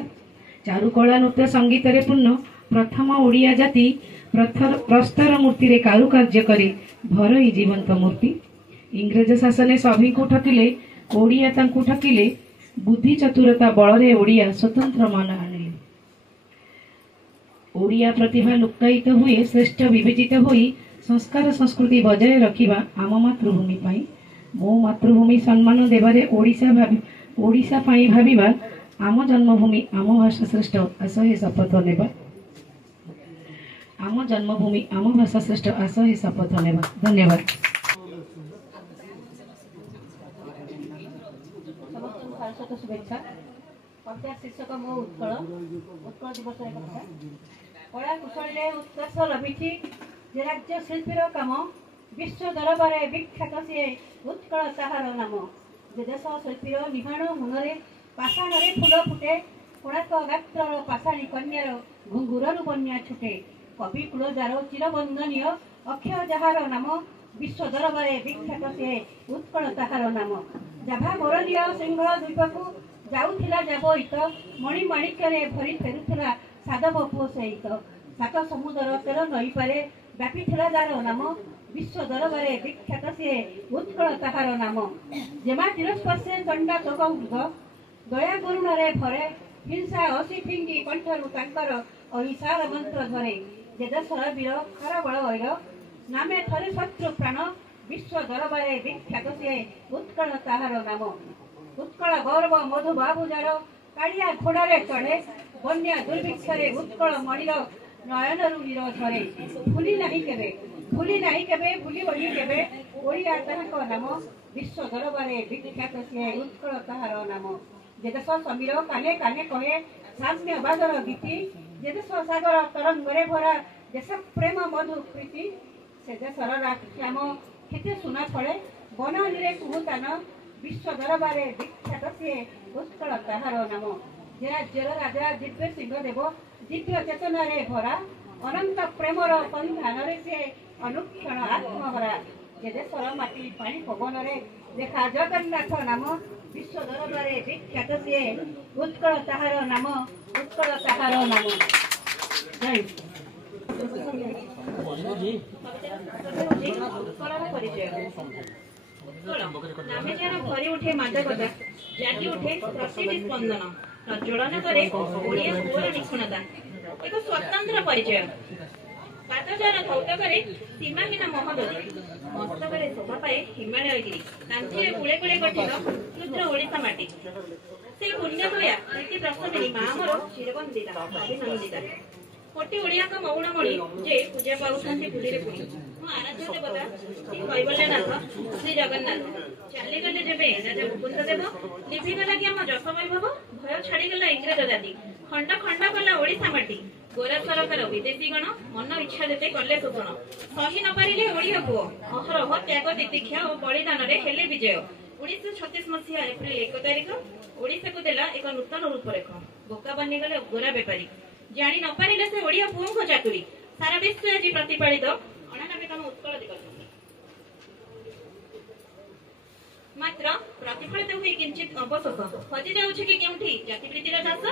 ଚାରୁକଳା ନୃତ୍ୟ ସଙ୍ଗୀତରେ ପୂର୍ଣ୍ଣ ପ୍ରଥମ ଓଡ଼ିଆ ଜାତି, ପ୍ରସ୍ତର ମୂର୍ତ୍ତିରେ କାରୁକାର୍ଯ୍ୟ କରେ ଭରଇ ଜୀବନ୍ତ ମୂର୍ତ୍ତି। ଇଂରେଜ ଶାସନେ ସଭିଙ୍କୁ ଠକିଲେ, ଓଡ଼ିଆ ତାଙ୍କୁ ଠକିଲେ, ବୁଦ୍ଧି ଚତୁରତା ବଳରେ ଓଡ଼ିଆ ସ୍ୱତନ୍ତ୍ର ମାନ ଆଣିଲେ। ଓଡ଼ିଆ ପ୍ରତିଭା ଲୁକ୍କାୟିତ ହୁଏ, ଶ୍ରେଷ୍ଠ ବିବେଚିତ ହୋଇ ସଂସ୍କାର ସଂସ୍କୃତି ବଜାୟ ରଖିବା ଆମ ମାତୃଭୂମି ପାଇଁ। ମୋ ମାତୃଭୂମି ସମ୍ମାନ ଦେବାରେ ଓଡ଼ିଶା ପାଇଁ ଭାବିବା, ଆମ ଜନ୍ମଭୂମି ଆମ ଭାଷା ଶ୍ରେଷ୍ଠ ଆସ ହିଁ ଶପଥ ନେବା। ଆମ ଜନ୍ମଭୂମି ଆମ ଭାଷା ଶ୍ରେଷ୍ଠ ଆସ ହିଁ ଶପଥ ନେବା। ଧନ୍ୟବାଦ। ସମସ୍ତଙ୍କୁ ସରସ୍ୱତୀ ଶୁଭେଚ୍ଛା। କବିତା ଶୀର୍ଷକ ମୋ ଉତ୍କଳ ଦିବସରେ କଥା। କଳା କୁଶଳୀରେ ଉତ୍କର୍ଷ ଲଭିଛି, ଯେ ରାଜ୍ୟ ଶିଳ୍ପୀର କାମ, ବିଶ୍ୱ ଦରବାରେ ବିଖ୍ୟାତ ସିଏ ଉତ୍କଳ ତାହାର ନାମ। ଯେ ଦେଶ ଶିଳ୍ପୀର ନିହାଣ ମୁନରେ ପାଷାଣରେ ଫୁଲ ଫୁଟେ, କୋଣାର୍କ ଗାତ୍ରର ପାଷାଣୀ କନ୍ୟାର ଘୁଙ୍ଗୁରରୁ ବନ୍ୟା ଛୁଟେ। କବି କୁଳଜାର ଚିରବନ୍ଦନୀୟ ଅକ୍ଷୟ ଯାହାର ନାମ, ବିଶ୍ୱ ଦରବାରେ ବିଖ୍ୟାତ ସିଏ ଉତ୍କଳ ତାହାର ନାମ। ଜାଭା ବରଣୀୟ ସିଂହଳ ଦ୍ୱୀପକୁ ଯାଉଥିଲା ଯାବଇତ, ମଣିମାଣିକ୍ୟରେ ଭରି ଫେରୁଥିଲା ସାଧବ ପୁଅ ସହିତ। ସାତ ସମୁଦ୍ର 13 ନଈପାରେ ବ୍ୟାପିଥିଲା ଯାହାର ନାମ, ବିଶ୍ୱ ଦରବାରେ ବିଖ୍ୟାତ ସିଏ ଉତ୍କଳ ତାହାର ନାମ। ଯେମା ଚିରସ୍ପର୍ଶେ ଚଣ୍ଡା ଚକମୃଗ, ଦୟା କରୁଣାରେ ଭରେ, ହିଂସା ଅସି ଫିଙ୍ଗି କଣ୍ଠରୁ ତାଙ୍କର ଅହିଂସାର ମନ୍ତ୍ର ଧରେ। ଯେ ଦେଶର ବୀର ଖାରବଳ ଐର, ନାମେ ଥରେ ଶତ୍ରୁ ପ୍ରାଣ, ବିଶ୍ୱ ଦରବାରେ ବିଖ୍ୟାତ ସିଏ ଉତ୍କଳ ତାହାର ନାମ। ଉତ୍କଳ ଗୌରବ ମଧୁ ବାବୁ ଯାର, କାଳିଆ ଘୋଡ଼ାରେ ଚଢ଼େ, ବନ୍ୟା ଦୁର୍ଭିକ୍ଷରେ ଉତ୍କଳ ମଣିର ନୟନରୁ ନୀର ଝରେ। ଭୁଲି ନାହିଁ କେବେ ଭୁଲିବନି କେବେ, ଓଡ଼ିଆ ତାହାଙ୍କ ନାମ, ବିଶ୍ୱ ଦରବାରେ ବିଖ୍ୟାତ ସିଏ ଉତ୍କଳ ତାହାର ନାମ। ଯେ ଦେଶ ସମୀର କାନେ କାନେ କହେ ସାମ୍ୟବାଦର ଗୀତି, ଯେ ଦେଶ ସାଗର ତରଙ୍ଗରେ ଭରା ଦେଶ ପ୍ରେମ ମଧୁ ପ୍ରୀତି। ସେ ଦେଶର ଶ୍ୟାମ କ୍ଷେତେ ସୁନା ଫଳେ, ବନାନୀରେ କୁହୁତାନ, ବିଶ୍ୱ ଦରବାରେ ବିଖ୍ୟାତ ସିଏ ଉତ୍କଳ ତାହାର ନାମ। ଯେ ରାଜ୍ୟର ରାଜା ଦିବ୍ୟ ସିଂହ ଦେବ, ଦିବ୍ୟ ଚେତନାରେ ଭରା, ଅନନ୍ତ ପ୍ରେମର ସନ୍ଧାନରେ ସିଏ ଅନୁକ୍ଷଣ ଆତ୍ମହରା। ଯେ ଦେଶର ମାଟି ପାଣି ପବନରେ ଦେଖା ଜଗନ୍ନାଥ ନାମ, ବିଶ୍ୱ ଦରବାରେ ବିଖ୍ୟାତ ସିଏ ଉତ୍କଳ ତାହାର ନାମ, ଉତ୍କଳ ତାହାର ନାମ। ଉତ୍କଳର ପରିଚୟ। ନାମେ ଯାର ଭରି ଉଠେ ମାଦକତା, ଜାଗି ଉଠେ ପ୍ରତିଟି ସ୍ପନ୍ଦନ, ପ୍ରଜ୍ୱଳନ କରେ ଓଡ଼ିଆ ପୁଅର ନିଖୁଣତା। ଏକ ସ୍ୱତନ୍ତ୍ର ପରିଚୟ। ପାଦ ଯାର କୌତକରେ ସୀମାହୀନ ମହୋଦଧି, ମସ୍ତକରେ ଶୋଭା ପାଏ ହିମାଳୟଗିରି, କାଞ୍ଚିରେ କୁଳେ କୁଳେ ଗଠିତ କ୍ଷୁଦ୍ର ଓଡ଼ିଶା ମାଟି। ସେ ପୁଣ୍ୟମୟା ପ୍ରୀତି ପ୍ରସବିନୀ ମା ଆମର ଚିରବନ୍ଦିତା ଅଭିନନ୍ଦିତା। କୋଟି ଓଡ଼ିଆଙ୍କ ମଉଣମଣି ଯେ ପୂଜା ପାଉଛନ୍ତି ପୁରୀରେ ପୁରୀ। ମୋ ଆରାଧ୍ୟ ଦେବତା ଶ୍ରୀ କୈବଲ୍ୟନାଥ ଶ୍ରୀ ଜଗନ୍ନାଥ। ଚାଲିଗଲେ ଯେବେ ରାଜା ମୁକୁନ୍ଦ ଦେବ, ଲିଭିଗଲା କି ଆମ ଯଶ ବୈଭବ, ଭୟ ଛାଡ଼ିଗଲା ଇଂରେଜ ଜାତି। ଖଣ୍ଡ ଖଣ୍ଡ କଲା ଓଡ଼ିଶା ମାଟି, ଗୋରା ସରକାର ବିଦେଶୀ ଗଣ, ମନ ଇଚ୍ଛା ଯେତେ କଲେ ଶୋଷଣ। ସହି ନ ପାରିଲେ ଓଡ଼ିଆ ପୁଅ, ଅହରହ ତ୍ୟାଗ ତିତିକ୍ଷା ଓ ବଳିଦାନରେ ହେଲେ ବିଜୟ। 1936 ମସିହା ଏପ୍ରିଲ 1 ତାରିଖ ଓଡ଼ିଶାକୁ ଦେଲା ଏକ ନୂତନ ରୂପରେଖ। ବୋକା ବନିଗଲେ ଗୋରା ବେପାରୀ, ଜାଣି ନ ପାରିଲେ ସେ ଓଡ଼ିଆ ପୁଅଙ୍କ ଚାତୁରୀ। सारा विश्व आज प्रतिपालित अनागामीतम उत्कल दिवस मात्र प्रतिफलित हुए किंचित अवशेष हजि जाउछि कि केउठी जातिप्रीतिर दास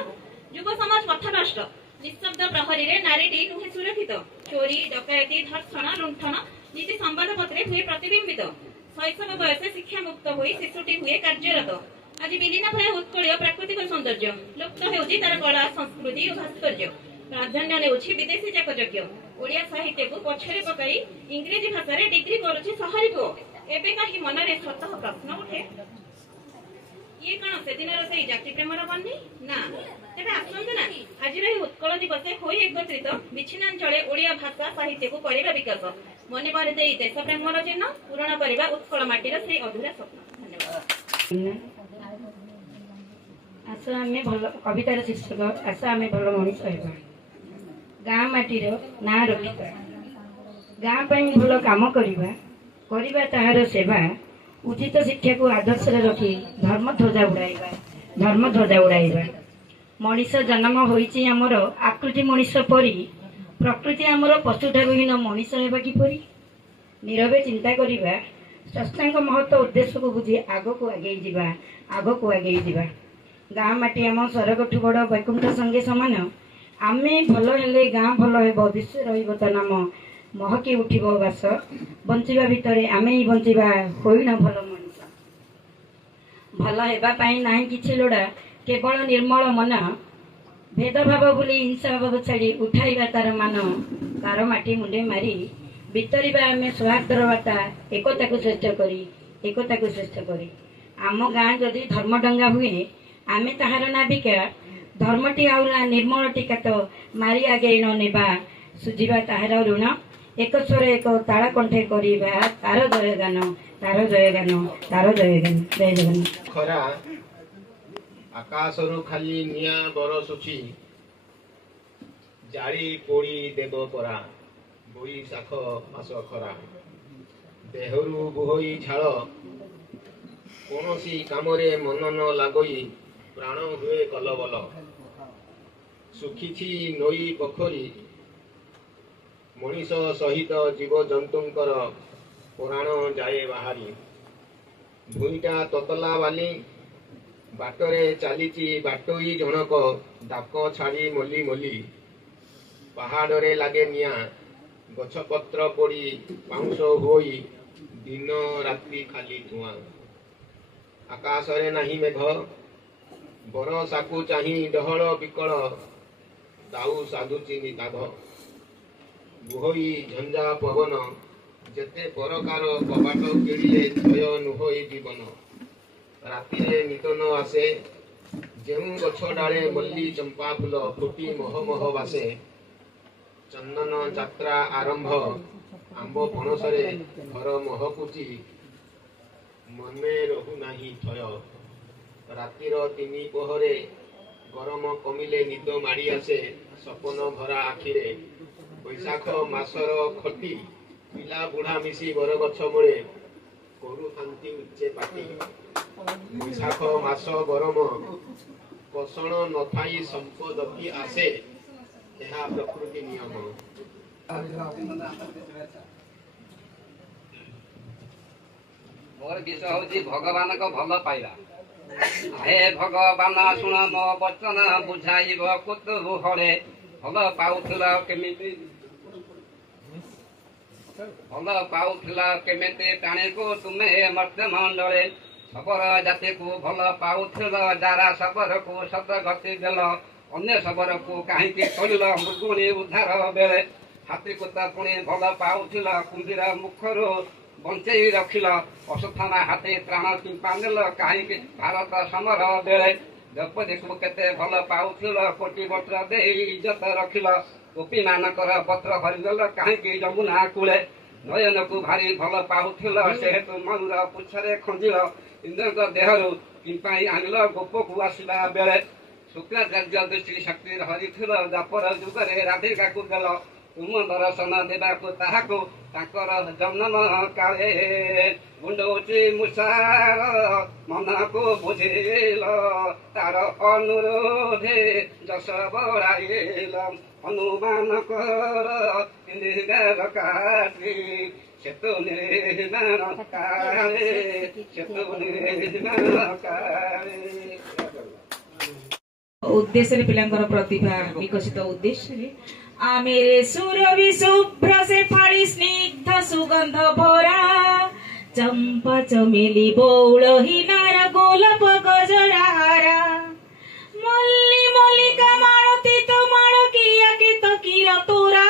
युव समाज पथभ्रष्ट निःशब्द प्रहरी रे नारीटी नुहे सुरक्षित चोरी डकैती धर्षण लुंठन नीति संवाद पत्रे हुए प्रतिबिंबित शैशव बयस शिक्षा मुक्त हुई शिशुटी हुए कार्यरत आज विलीन भय उत्कलीय प्राकृतिक सौंदर्य लुप्त हेउछि तार कला संस्कृति और भास्कर्य प्राधान्य नेउछि विदेशी चाकचक्य ओडिया साहित्य को पछरे पकाई इंग्रेजी भाषा रे डिग्री करूछि सहरी को एबे काहि मनरे स्वतः प्रश्न उठे ये कण से दिनर से जाति प्रेमर बन्नी ना तेबे आसंतु ना आज रे उत्कल दिवसे होई एकत्रित विच्छिन्नांचले ओडिया भाषा साहित्य को करिबा विकास मने बारे देई देश प्रेमर चिन्ह पूर्ण करिबा उत्कल माटीर से अधूरा स्वप्न धन्यवाद आशा आमे भल कवितार शीर्षक आशा आमे भल मनीष होइबा गाँ माटीर ना रखिबा गाँ पई भल काम करिबा ताहार सेवा उचित शिक्षा को आदर्श रखी धर्म ध्वजा उड़ाइबा मनीष जन्म होइछि हमर आकृति मनीष परी प्रकृति हमर पशु ठारू हीन मनीष हेबा किपरि नीरवे चिंता करिबा सष्टांग महत्व उद्देश्य को बुझी आगो को आगे जिबा गाँ माटी आम सरगठु बड़ वैकुंठ संगे समान आमे भल हेले गाँ भल हेब विश्व रहिब त नाम महकी उठिब बास बंचिबा भितरे आमे ही बंचिबा होइन भल मनीष भल हेबा पई नाही किछि लोड़ा केवल निर्मल मन भेदभाव भूली हिंसा भाव छाड़ी उठाइबा तार मान तार माटी मुंडे मारी भितरिबा आमे सौहार्दर बाता एकता को श्रेष्ठ करी आम गाँ जदि धर्म डंगा हुए आमे ताहार नाविका धर्मटी आउला निर्मल टीका तो मारी आगे न नेबा सुझिबा ताहार ऋण एक स्वर एक ताला कंठे करिबा तार जयगान जय जगन्नाथ खरा आकाशरू खाली निया बरसुची जाड़ी पोड़ी देव परा बोई शाख मास खरा देहरु बुहोई झाल कौनसी कामरे मन न लागई प्राण हुए कलबल सुखीछि नई पोखरी मनीष सहित जीव जंतुंकर पुराण जाए बाहरी भूईटा ततला वाली बाटरे चलीची बाटोई जनक डाक छाड़ी मोली मोली पहाड़े लागे निया गछपत्र पड़ी पाउंस होई दिन रात्रि खाली धुआं आकाशरे नाही मेघ बरसाकू चाही डहल बिकल दाऊ साधुची निताध बुहोई झंझा पवन जेते परकार कबाट किड़िले क्षय नुहोई जीवन रातिरे नितन आसे जेउ गछ डाले मल्ली चंपा फूल फुटी मह मह बासे चंदन यात्रा आरंभ आंब पणसरे घर महकुची मने रहु नाही थय रातिर तिनी पहरे गरम कमिले निद माड़ी आसे सपन भरा आखिरे बैशाख मासर खटी पिला बुढ़ा मिसी बरगछ मूले करू थांती उच्चे पाटी बैशाख मास गरम कषण नथाई संपद की आसे यह प्रकृति नियम मोर विषय हूँ भगवान को भल पाइबा हे भगवान शुण मो वचन बुझाइब कुतु हरे भल पाउथिला केमिति टाणे को तुमे मर्द मंडले सबर जाति को भल पाउथिल जारा सबर को सत गति देल अन्य सबर को कहीं चल मृगुणी उद्धार बेले हाथी कुत्ता पुणी भल पाउथिल कुंदीर मुखर बंचई रखिल अश्वत्थामा हाथी त्राण किंपा नेल कहीं भारत समर बेले द्रौपदी को केते भल पाउथिल कोटी वस्त्र दे इज्जत रखिल गोपी मानकर पत्र भरिदेल कहीं यमुना कूले नयन को भारी भल पाउथिल सेहेतु मयूर पुछरे खंजिल इंद्र देहरु किंपाई आनिल गोप को आसला बेले शुक्राचार्य दृष्टि शक्ति हरिथिल द्वापर जुगरे राधिका को देल तुम दर्शन देवाकू ताहाकू ताकर जन्म काले गुंडौची मुसार मन को बुझेल तार अनुरोधे जस बढाइल हनुमान कर गार काटी सेतु निर्माण काले सेतु निर्माण काले उद्देश्य पिलांकर प्रतिभा विकसित उद्देश्य आमेरे सुरभि शुभ्र से फाड़ी स्निग्ध सुगंध भरा चंपा चमेली बौल हिनार गोलाप गजराहारा मल्ली मल्लिका मालती तो मालकिया की तकीर तोरा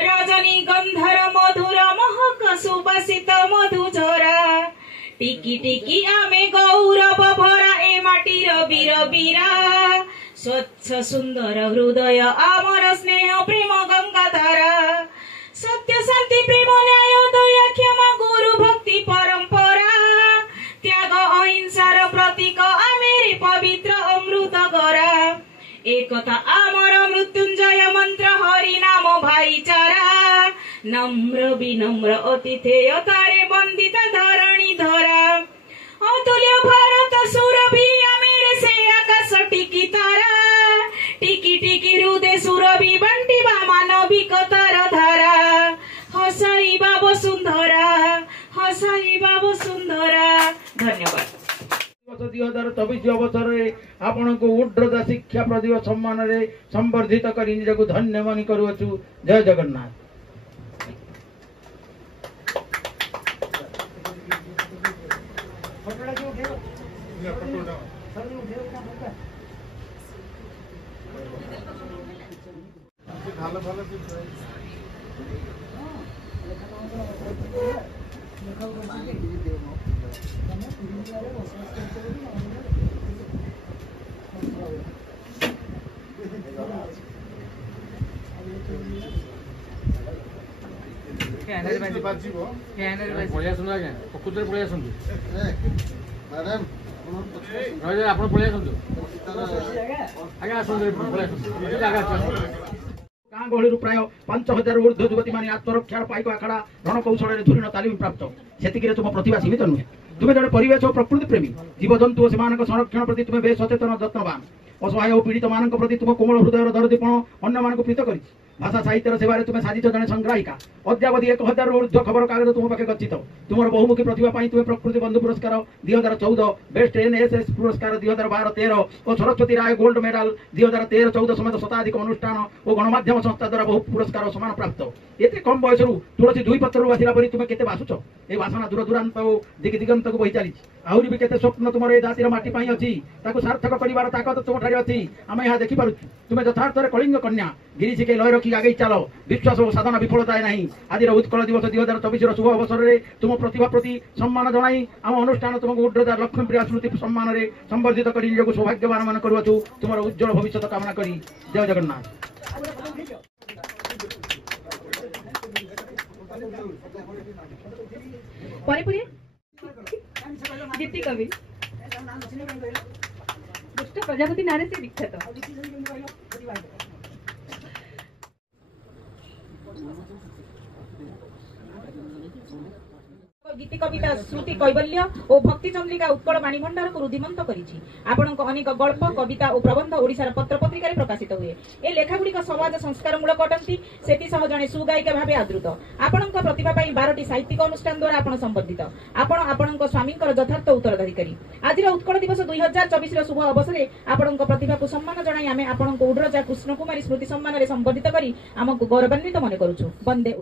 रजनी गंधर मधुर महक सुबासित मधुझरा टिकी टिकी आमे गौरव भरा ए माटीर वीर वीरा स्वच्छ सुंदर हृदय आमर स्नेह प्रेम गंगाधारा सत्य शांति प्रेम न्याय दया क्षमा गुरु भक्ति परंपरा त्याग अहिंसार प्रतीक आमेरे पवित्र अमृत गरा एकता आमर मृत्युंजय मंत्र हरि नाम भाईचारा नम्र विनम्र अतिथेयतारे वंदित धरणी धरा अतुल्य भारत सुरभि आमेरे से आकाश टिकी तारा टिकी टिकी हृदय सुरभि बंटिबा मानविकतार धारा हसाइबा वसुंधरा धन्यवाद 2024 अवसर आपण को उड्रता शिक्षा प्रतिभा सम्मान संवर्धित कर निजक धन्य मनी करुछु। जय जगन्नाथ। गाँ गहली प्राय 5000 ऊर्ध्व युवती मान आत्मरक्षार पाइक आखड़ा रणकौशल धुरीण तालीम प्राप्त से तुम प्रतिभा सीमित नुहे। तुम्हें जड़े परिवेश और प्रकृति प्रेमी जीवजंतु और सेमान संरक्षण प्रति तुम्हें बेस सचेतन जत्नवान असहाय और पीड़ित मान प्रति तुम कोमल हृदय दरदीपण अन्य मान प्रीत कर भाषा साहित्य सेवार तुम्हें साजिश जड़े संग्राहिका अद्यावधि 1000 ऊर्ध्व खबर कागज तुम पाखे गच्छित तुम बहुमुखी प्रतिभा तुम्हें प्रकृति बंधु पुरस्कार 2014 बेस्ट एनएसएस पुरस्कार 2012-13 और सरस्वती राय गोल्ड मेडल 2013-14 समेत शताधिक अनुष्ठान और गणमाध्यम संस्था द्वारा बहु पुरस्कार सम्मान प्राप्त। एते कम बयस तुलसी दुई पत्र आसला परी तुम्हें केते बासुच ए वासना दूर दूरांत और दिग दिगंत को बही चली आहरी भी केते स्वप्न तुम ए जातिर माटी पाई अछि ताको सार्थक करिवार ताकत तुम ठारे अछि आमे यहाँ देखि पारुछु। तुमे यथार्थ रे कलिंग कन्या गिरी शिखे लय रखी आगे चलो विश्वास और साधना विफलता नहीं। आज उत्कल दिवस 2024 शुभ अवसर में तुम प्रतिभा प्रति सम्मान जनाई आम अनुष्ठान तुमको उड्रता लक्ष्मी प्रिया स्मृति सम्मान में संवर्धित कर निजक सौभाग्यवान मान करुछु तुम उज्जवल भविष्य कामना करी। जय जगन्नाथ। दीप्ति कवि दुष्ट प्रजापति नारे से विख्यात गीति कविता श्रुति कैवल्य और भक्ति चंद्रिका उत्कल वाणी भंडार को रुधिमंत करिछि। आपणक अनेक गल्प कविता और प्रबंध ओडिशार पत्र पत्रिका प्रकाशित हुए। ए लेखागुड़िक समाज संस्कार मूलक अटंती सेति सह जने सुगायिका भावे आदृत। आपणक प्रतिभा पई 12टी साहित्यिक अनुष्ठान द्वारा आपण संबंधित। आपण आपणक स्वामींकर यथार्थ उत्तरदायी। आज उत्कल दिवस 2024 शुभ अवसर आपणक प्रतिभा को सम्मान जनाई आमे आपणक उड्रजा कृष्ण कुमारी स्मृति सम्मान रे संबंधित करी आमको गौरवान्वित मन करूछु। वंदे।